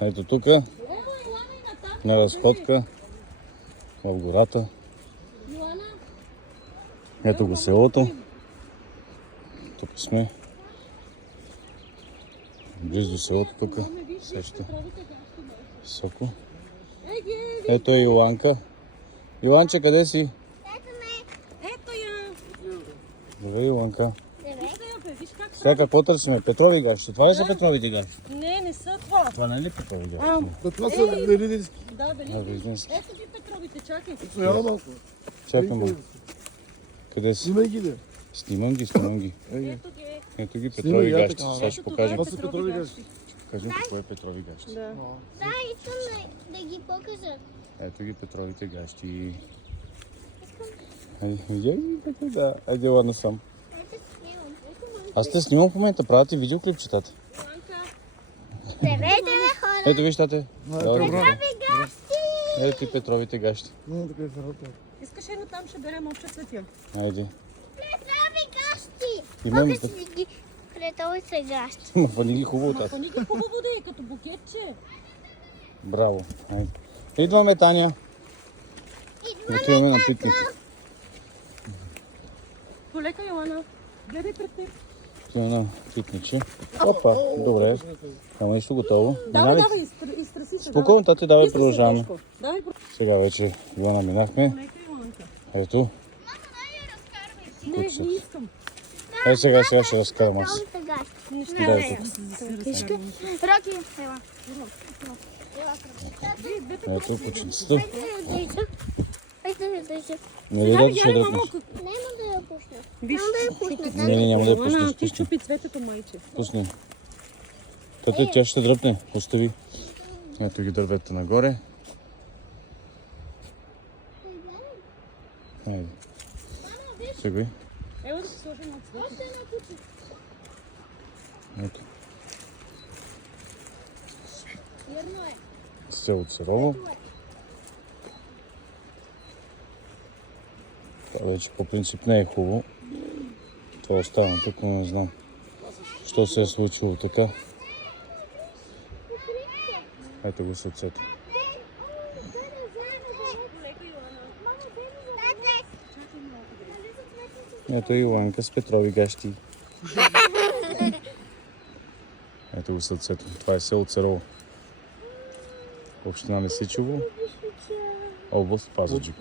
Ето тук, на разходка в гората. Ето го селото. Тук сме. Близо до селото тук. Сеща. Соко. Ето е Йоанка. Йоанче, къде си? Ето я. Добре, Йоанка. Сега какво търсиме? Петрови гащи. Това ли са петровите гащи? Не са това. Това не е ли петрови гащи? Това са велидински. Да, велидински. Ето ги петровите, чакай. Няма малко. Чакай малко. Къде си? Снимай ги, де. Снимам ги. Ето ги. Ето ги петрови Снимай, гащи. ято. Сега ще покажем. Това са петрови гащи. Покажем какво е петрови гащи. Да. Да, искам да ги покажа. Ето ги петровите гащи. Видя ли така? Да. Айде, ладно съм. Ето снимам. Аз те снимам в момента. Правят и видеоклипчетата. Здравейте, бе, хора. Ето виж, тате. Добре. Гащи! Ето и петровите гащи. Не, така е сарата. Искаш едно там, ще берем общо светя. Айде. Петрови гащи! Имам Покажи ги. Петрови са гащи. Ма фани ги хубаво, тате. Пани ги хубаво да е, като букетче. Браво. Айде. Идваме, Таня. Отиваме на пикник. Полека, Йоана. Гледай пред теб. Отиваме на пикниче. Опа, добре. Ама нищо готово. Давай, Минали? давай, изтраси се. Спокойно, тате, давай продължаваме. Давай, Сега вече Йоана минахме. полека, Йоанка. Ето. Не, не искам. Сега ще разкарам аз. Петрови гащи. Дай тук. Роки, ела. Ето починцата. Няма Не, ще дръпнеш. да я пусна. Виж, Няма да я пусна. Не, няма да я Йоана, пуснеш. ти Пусни. щупи цветето, майче. Пусни. Тате, тя ще дръпне. Остави. Ето ги дървета нагоре. Хайде. Сега. Ева да се сложим от цвета. Ето. Верно е. Село Царово. Това вече по принцип не е хубаво. Това остана тук, но не знам. Що се е случило така. Ето го сърцето. Ето и Ланка с петрови гащи. Ето го сърцето. Това е село Царово. Община Лесичево, област Пазарджик.